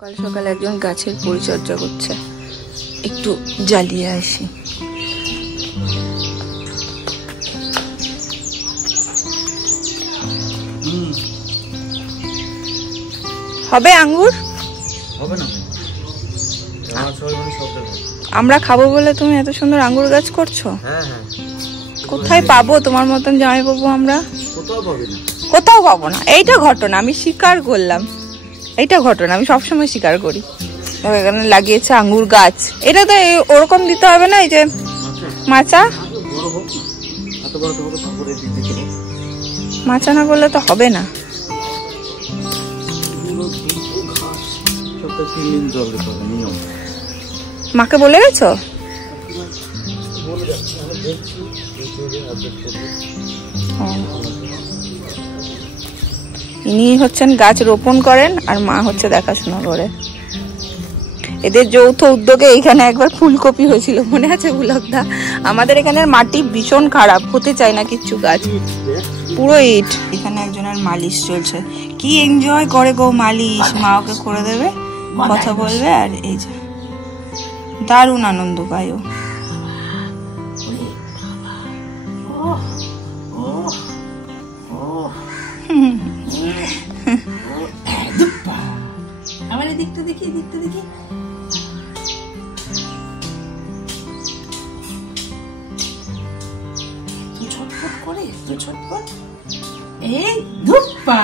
সকাল সকাল একজন গাছের পরিচর্যা করছে, একটু জ্বালিয়ে আসি। হবে আঙ্গুর? হবে না, আমরা খাবো বলে তুমি এত সুন্দর আঙ্গুর গাছ করছো? হ্যাঁ হ্যাঁ। কোথায় পাবো তোমার মতন জামাই বাবু? আমরা কোথাও পাবো না, কোথাও পাবো না। এইটা ঘটনা, আমি স্বীকার করলাম। এইটা ঘটনা আমি সবসময় স্বীকার করি। এখানে লাগিয়েছে আঙ্গুর গাছ। এটা তো ওরকম দিতে হবে না, এই যে মাচা মাচা না করলে তো হবে না। মাকে বলে গেছো? ইনি হচ্ছেন গাছ রোপণ করেন আর মা হচ্ছে দেখাশোনা করে। এদের যৌথ উদ্যোগে এইখানে একবার ফুলকপি হয়েছিল, মনে আছে ভুলকদা? আমাদের এখানের মাটি ভীষণ খারাপ, হতে চায় না কিচ্ছু গাছ, পুরো ইট। এখানে একজনের মালিশ চলছে, কি এনজয় করে গো মালিশ। মা ওকে করে দেবে, কথা বলবে, আর এই যে দারুণ আনন্দ পায় ও। আমার দিকটা দেখি, দিকটা দেখি। তুই ছটফট করে, তুই ছটফট। এই ধুপ্পা।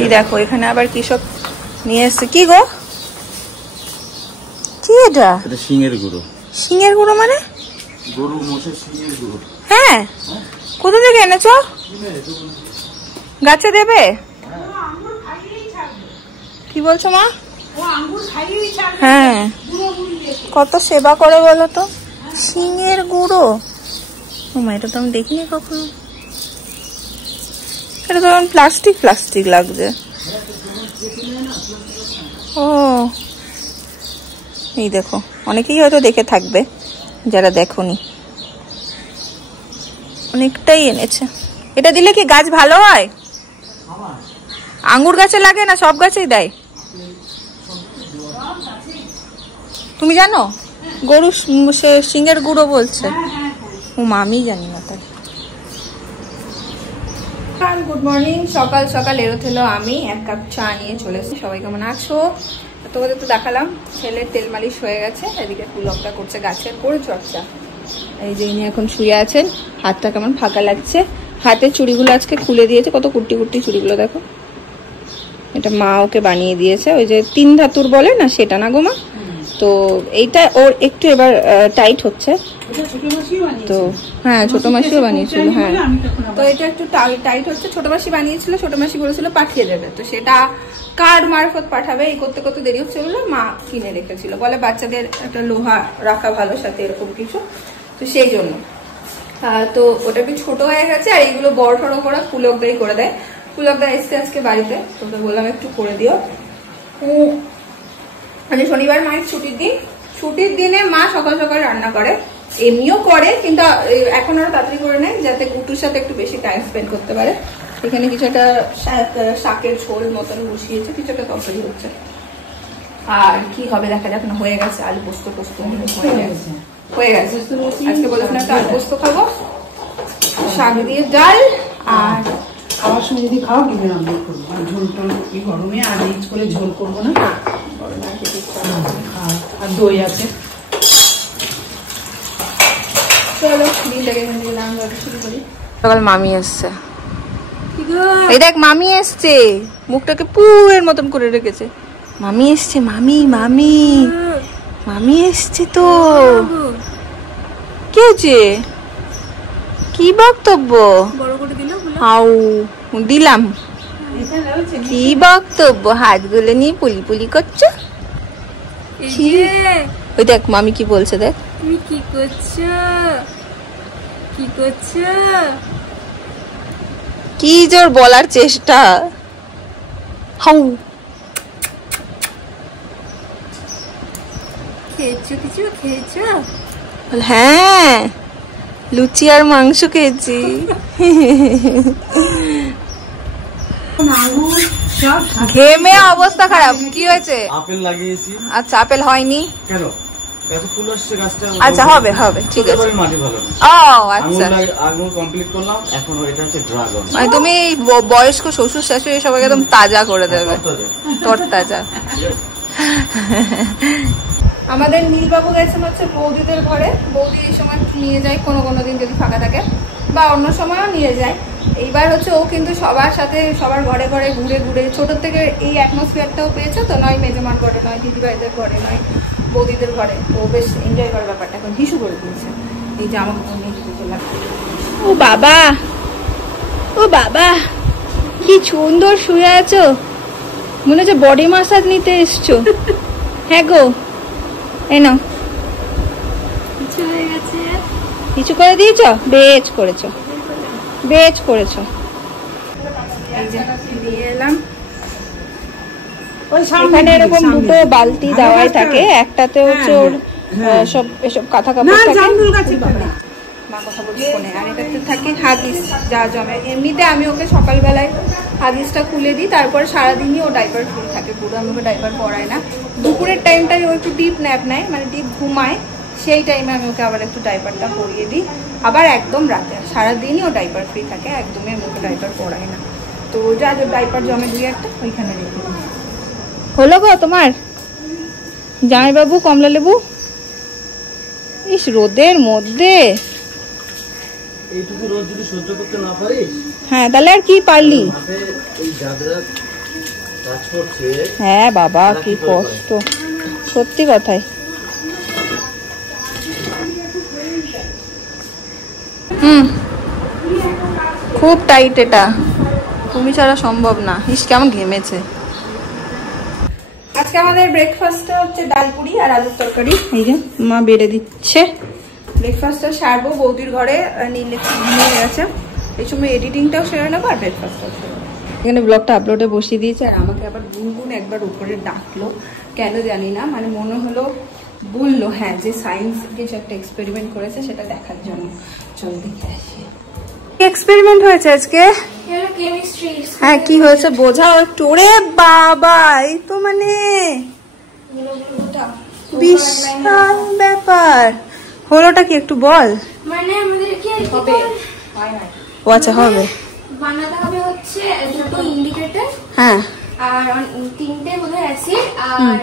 এই দেখো এখানে আবার কি সব নিয়ে এসছে। কি গো, কি এটা? এটা শিঙের গুঁড়ো। শিঙের গুঁড়ো মানে? গরু মোষের শিঙের গুঁড়ো। হ্যাঁ, কোথা থেকে এনেছো? গাছে দেবে? কি বলছো মা? হ্যাঁ, কত সেবা করে বলো তো। শিঙের গুঁড়ো, ও মা, এটা তো আমি দেখিনি কখনো। এটা তো প্লাস্টিক প্লাস্টিক লাগছে। ও, এই দেখো, অনেকেই হয়তো দেখে থাকবে, যারা দেখোনি। অনেকটাই এনেছে। এটা দিলে কি গাছ ভালো হয়? আঙ্গুর গাছে লাগে না, সব গাছেই দেয়? তুমি জানো? গরু শিঙের গুঁড়ো বলছে। ও মা, আমি জানি না তাই। Good morning. সকাল সকাল এরোথেলো আমি এক কাপ চা নিয়ে চলে এসেছি। সবাই কেমন আছো? তোমাদের তো দেখালাম ছেলের তেল মালিশ হয়ে গেছে, এদিকে পুলকটা করছে গাছের পরিচর্যা। এই যে ইনি এখন শুয়ে আছেন, হাতটা কেমন ফাঁকা লাগছে। হাতের চুড়িগুলো আজকে খুলে দিয়েছে, কত কুটি কুটি চুড়িগুলো দেখো। এটা মা ওকে বানিয়ে দিয়েছে, ওই যে 3 ধাতুর বলে না, সেটা না গো মা। তো এইটা ওর একটু এবার টাইট হচ্ছে তো। হ্যাঁ, ছোট মাসিও বানিয়েছিল। হ্যাঁ, তো এটা একটু টাইট হচ্ছে। ছোট মাসি বানিয়েছিল, ছোট মাসি বলেছিল পাঠিয়ে দেবে, তো সেটা কার্ড মারফত পাঠাবে। এই করতে করতে দেরি হচ্ছে বলে মা কিনে রেখেছিল, বলে বাচ্চাদের একটা লোহা রাখা ভালো সাথে, এরকম কিছু, তো সেই জন্য। তো ওটা একটু ছোট হয়ে গেছে, আর এইগুলো বড় ঠড়ো করা পুলকদাই করে দেয়। পুলকদা এসছে আজকে বাড়িতে, তোকে বললাম একটু করে দিও। মানে শনিবার মায়ের ছুটির দিন, ছুটির দিনে মা সকাল সকাল রান্না করে, এমনিও করে, কিন্তু এখন আরো তাড়াতাড়ি করে নেয় যাতে গুটুর সাথে একটু বেশি টাইম স্পেন্ড করতে পারে। এখানে কিছু একটা শাকের ঝোল মতন বসিয়েছে, কিছু একটা তরকারি হচ্ছে। আর কি হবে দেখা যাক না, হয়ে গেছে। আলু পোস্ত পোস্ত হয়ে গেছে। আজকে বলেছিলাম একটা আলু পোস্ত খাবো, শাক দিয়ে ডাল। আর খাওয়ার সময় যদি খাও কি রান্না করবো, আর ঝোল টোল কি গরমে আর রিচ করে ঝোল করবো না। আর দই আছে। চলো দিনটাকে এখান থেকে শুরু করি। সকাল মামি এসছে, এই দেখ মামি এসছে, মুখটাকে পুয়ের মতন করে রেখেছে। মামি এসছে, মামি মামি মামি এসছে তো। কি হচ্ছে? কি বক্তব্য? হাউ দিলাম, কি বক্তব্য? হাতগুলো নিয়ে পুলি পুলি করছো। ওই দেখ মামি কি বলছে, দেখ। তুমি কি করছো? কি করছো? কি জোর বলার চেষ্টা। হাউ, খেয়েছো? কিছু খেয়েছো? হ্যাঁ, লুচি আর মাংস খেয়েছি। ঘেমে অবস্থা খারাপ। কি হয়েছে? আপেল লাগিয়েছি। আচ্ছা, আপেল হয়নি কেন? এত ফুল আসছে গাছটা। আচ্ছা, হবে হবে, ঠিক আছে। মাটি ভালো না। ও আচ্ছা, আঙুর কমপ্লিট করলাম, এখন এটা হচ্ছে ড্রাগন। মানে তুমি বয়স্ক শ্বশুর শাশুড়ি সবাইকে একদম তাজা করে দেবে, তরতাজা। আমাদের নীলবাবু গেছেন হচ্ছে বৌদিদের ঘরে। বৌদি এই সময় নিয়ে যায় কোনো কোনো দিন যদি ফাঁকা থাকে, বা অন্য সময়ও নিয়ে যায়। এইবার হচ্ছে ও কিন্তু সবার সাথে সবার ঘরে ঘরে ঘুরে ঘুরে ছোটোর থেকে এই অ্যাটমসফিয়ারটাও পেয়েছে তো, নয় মেজমার ঘরে, নয় দিদিভাইদের ঘরে, নয় বৌদিদের ঘরে। ও বেশ এনজয় করার ব্যাপারটা এখন হিসু করে দিয়েছে। এই যে আমাকে নিয়ে ঘুরতে লাগছে। ও বাবা, ও বাবা, কি সুন্দর শুয়ে আছো, মনে হচ্ছে বডি মাসাজ নিতে এসছো। হ্যাঁ গো, এই নাও। কিছু হয়ে গেছে? কিছু করে দিয়েছ? বেশ করেছো, বেশ করেছো। এই যে দিয়ে এলাম। এখানে এরকম দুটো বালতি দেওয়াই থাকে, একটাতে হচ্ছে ওর সব এসব কাঁথা কাপড় থাকে, মা কথা বলছি ফোনে, আর এটাতে থাকে হাগিস যা জমে। এমনিতে আমি ওকে সকালবেলায় হাগিসটা খুলে দিই, তারপর সারাদিনই ও ডাইপার ফ্রি থাকে পুরো। আমি ওকে ডাইপার পরাই না। দুপুরের টাইমটাই ও একটু ডিপ ন্যাপ নেয়, মানে ডিপ ঘুমায়, সেই টাইমে আমি ওকে আবার একটু ডাইপারটা পরিয়ে দিই। আবার একদম রাতে, সারাদিনই ও ডাইপার ফ্রি থাকে, একদমই আমি ওকে ডাইপার পরাই না। তো যা যা ডাইপার জমে দুই একটা ওইখানে রেখে দিই। হলো গো তোমার জামাইবাবু কমলা লেবু? ইস, রোদের মধ্যে এইটুকু রোদ যদি সহ্য করতে না পারিস, হ্যাঁ তাহলে আর কি পারলি? এই যাদের কাজ করছে, হ্যাঁ বাবা কি কষ্ট, সত্যি কথাই। খুব টাইট এটা, তুমি ছাড়া সম্ভব না। ইস কেমন ঘেমেছে। আজকে আমাদের ব্রেকফাস্টটা হচ্ছে ডাল পুরি আর আলুর তরকারি। এই যে মা বেড়ে দিচ্ছে। ব্রেকফাস্টটা সারবো, বৌদির ঘরে নিয়ে গেছে। এই সময় এডিটিংটাও সেরে নেবো আর ব্রেকফাস্টটাও সেরে নেবো। এখানে ব্লগটা আপলোডে বসিয়ে দিয়েছে, আর আমাকে আবার গুনগুন একবার উপরে ডাকলো, কেন জানি না, মানে মনে হলো বললো হ্যাঁ যে সায়েন্স কিছু একটা এক্সপেরিমেন্ট করেছে সেটা দেখার জন্য। চল দেখে আসি কি এক্সপেরিমেন্ট হয়েছে আজকে। কেমিস্ট্রি। হ্যাঁ কি হয়েছে বোঝাও একটু। ওরে বাবা, এই তো মানে বিশাল ব্যাপার। হলোটা কি একটু বল। মানে আমাদের কি হবে? ও আচ্ছা হবে। বানাতে হবে হচ্ছে দুটো ইন্ডিকেটর, হ্যাঁ, আর তিনটে বোধহয় অ্যাসিড, আর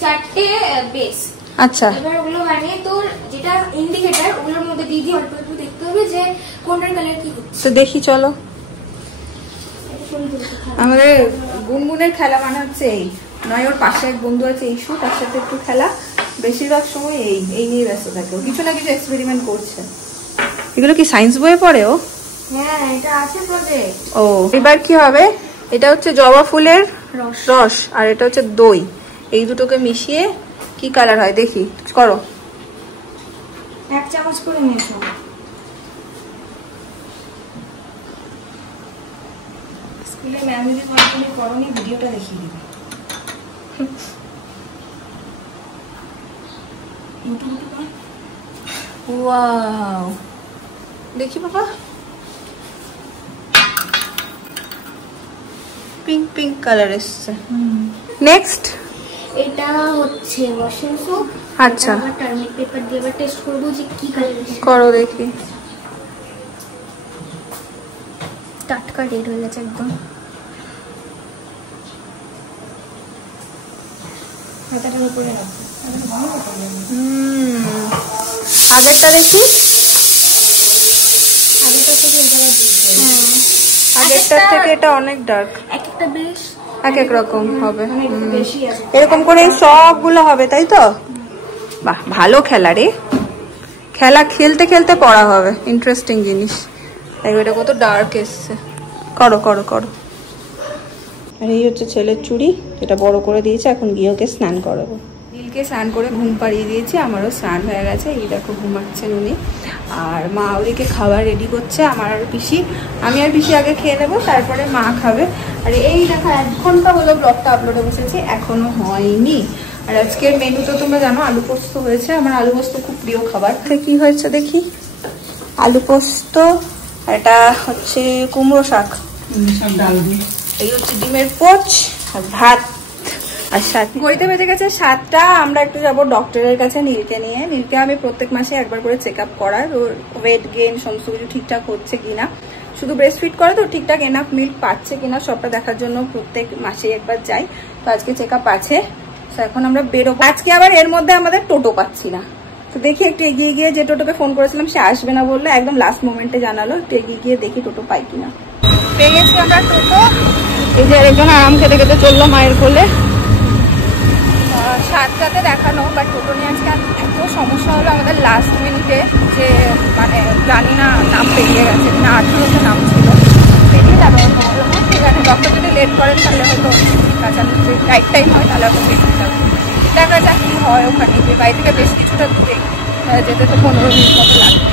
চারটে বেস। আচ্ছা এবার ওগুলো বানিয়ে তোর যেটা ইন্ডিকেটর ওগুলোর মধ্যে দিয়ে দিয়ে অল্প অল্প দেখতে হবে যে কোনটার কালার কি হচ্ছে। তো দেখি চলো। আমাদের গুনগুনের খেলা মানে হচ্ছে এই নয়, ওর পাশে এক বন্ধু আছে ইস্যু, তার সাথে একটু খেলা। বেশিরভাগ সময় এই নিয়ে ব্যস্ত থাকে, ও কিছু না কিছু এক্সপেরিমেন্ট করছে। এগুলো কি সায়েন্স বইয়ে পড়ে ও? হ্যাঁ এটা আছে প্রজেক্ট। ও এবার কি হবে? এটা হচ্ছে জবা ফুলের রস আর এটা হচ্ছে দই, এই দুটোকে মিশিয়ে কি কালার হয় দেখি। করো। 1 চামচ করে মেশো। স্কুলে ম্যাম যদি কন্টিনিউ করনি ভিডিওটা দেখিয়ে দিবে। ওয়াও, দেখি বাবা, পিঙ্ক পিঙ্ক কালার এসছে। নেক্সট এটা হচ্ছে ওয়াশিং সোপ। আচ্ছা টার্মেরিক পেপার দিয়ে এবার টেস্ট করবো যে কি কালার এসেছে। করো দেখি। টাটকা রেড হয়ে গেছে একদম। হাতাটার উপরে রাখো। আগেরটা দেখি। আগেরটা থেকে এটা আগেরটার থেকে এটা অনেক ডার্ক। একটা বেশ এক এক রকম হবে। বেশি আছে। এরকম করে সবগুলো হবে তাই তো? বাহ, ভালো খেলা রে। খেলা খেলতে খেলতে পড়া হবে, ইন্টারেস্টিং জিনিস। এটা কত ডার্ক এসছে। করো করো করো। আর এই হচ্ছে ছেলের চুড়ি, এটা বড় করে দিয়েছে। এখন গিয়ে ওকে স্নান করাবো। নীলকে স্নান করে ঘুম পাড়িয়ে দিয়েছি, আমারও স্নান হয়ে গেছে। এই দেখো ঘুমাচ্ছেন উনি, আর মা ওদিকে খাবার রেডি করছে। আমার আর পিসি, আমি আর পিসি আগে খেয়ে নেবো, তারপরে মা খাবে। আর এই দেখো 1 ঘন্টা হলো ব্লগটা আপলোডে বসেছি, এখনো হয়নি। আর আজকের মেনু তো তোমরা জানো, আলু পোস্ত হয়েছে। আমার আলু পোস্ত খুব প্রিয় খাবার। কি হয়েছে দেখি। আলু পোস্ত, আর এটা হচ্ছে কুমড়ো শাক, সব ডাল দিয়ে। এই হচ্ছে ডিমের পোচ আর ভাত আর সাথে ঘড়িতে বেজে গেছে 7টা। আমরা একটু যাবো ডক্টরের কাছে নীলকে নিয়ে। নীলকে আমি প্রত্যেক মাসে একবার করে চেক আপ করার, ওর ওয়েট গেইন সমস্ত কিছু ঠিকঠাক হচ্ছে কিনা, শুধু ব্রেস্ট ফিড করে তো ঠিকঠাক এনাফ মিল্ক পাচ্ছে কিনা সবটা দেখার জন্য প্রত্যেক মাসে একবার যাই। তো আজকে চেক আপ আছে, তো এখন আমরা বেরোবো। আজকে আবার এর মধ্যে আমাদের টোটো পাচ্ছি না, তো দেখি একটু এগিয়ে গিয়ে, যে টোটোকে ফোন করেছিলাম সে আসবে না বললো, একদম লাস্ট মোমেন্টে জানালো, একটু এগিয়ে গিয়ে দেখি টোটো পাই কিনা। পেয়ে গেছি আমরা টোটো। এই যে আরেকজন আরাম খেতে খেতে চললো মায়ের কোলে। 7টাতে দেখানো, বাট টোটো নিয়ে আজকে এত সমস্যা হলো আমাদের লাস্ট মিনিটে, যে মানে জানি না নাম পেরিয়ে গেছে না, 18তে নাম ছিল, পেরিয়ে তারপর ঠিক আছে ডক্টর যদি লেট করেন তাহলে হয়তো কাছাকাছি রাইট টাইম হয়, তাহলে হয়তো বেশি যাবে। দেখা যাক কি হয় ওখানে গিয়ে। বাড়ি থেকে বেশ কিছুটা দূরে, যেতে তো 15 মিনিট মতো লাগবে।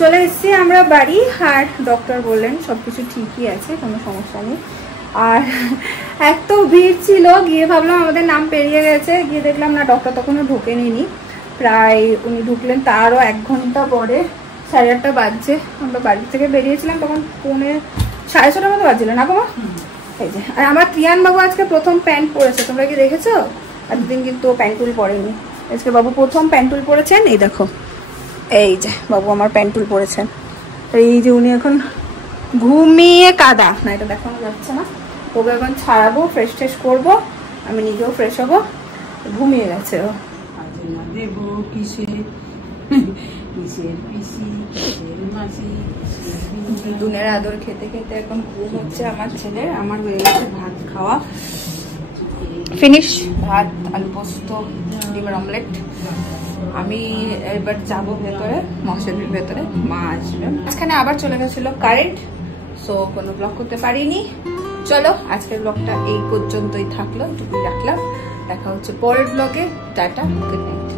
চলে এসেছি আমরা বাড়ি, আর ডক্টর বললেন সবকিছু ঠিকই আছে, কোনো সমস্যা নেই। আর এত ভিড় ছিল, গিয়ে ভাবলাম আমাদের নাম পেরিয়ে গেছে, গিয়ে দেখলাম না ডক্টর তখনও ঢোকেনি, প্রায় উনি ঢুকলেন তারও 1 ঘন্টা পরে। 8:30 বাজছে, আমরা বাড়ি থেকে বেরিয়েছিলাম তখন 6:30 মতো বাজছিল না গো? এই যে, আর আমার ত্রিয়ান বাবু আজকে প্রথম প্যান্ট পরেছে, তোমরা কি দেখেছো? আর দুদিন কিন্তু প্যান্টুল পরেনি, আজকে বাবু প্রথম প্যান্টুল পরেছেন। এই দেখো, এই যে বাবু আমার প্যান্টুল পরেছেন। এই যে উনি এখন ঘুমিয়ে কাদা না, এটা দেখানো যাচ্ছে না, ওকে এখন ছাড়াবো, ফ্রেশ ট্রেশ করবো, আমি নিজেও ফ্রেশ হবো। ঘুমিয়ে গেছে ও। দেবো কিসের কিসের পিসি, কিসের মাসি, দুনের আদর খেতে খেতে এখন ঘুম হচ্ছে আমার ছেলের। আমার হয়ে গেছে ভাত খাওয়া ফিনিশ, ভাত, আলু পোস্ত, ডিমের অমলেট। আমি এবার যাব ভেতরে, মশারির ভেতরে, মা আসবে। মাঝখানে আবার চলে গেছিল কারেন্ট, সো কোনো ব্লগ করতে পারিনি। চলো আজকের ব্লগটা এই পর্যন্তই থাকলো, এটুকুই রাখলাম। দেখা হচ্ছে পরের ব্লগে। Tata, good night.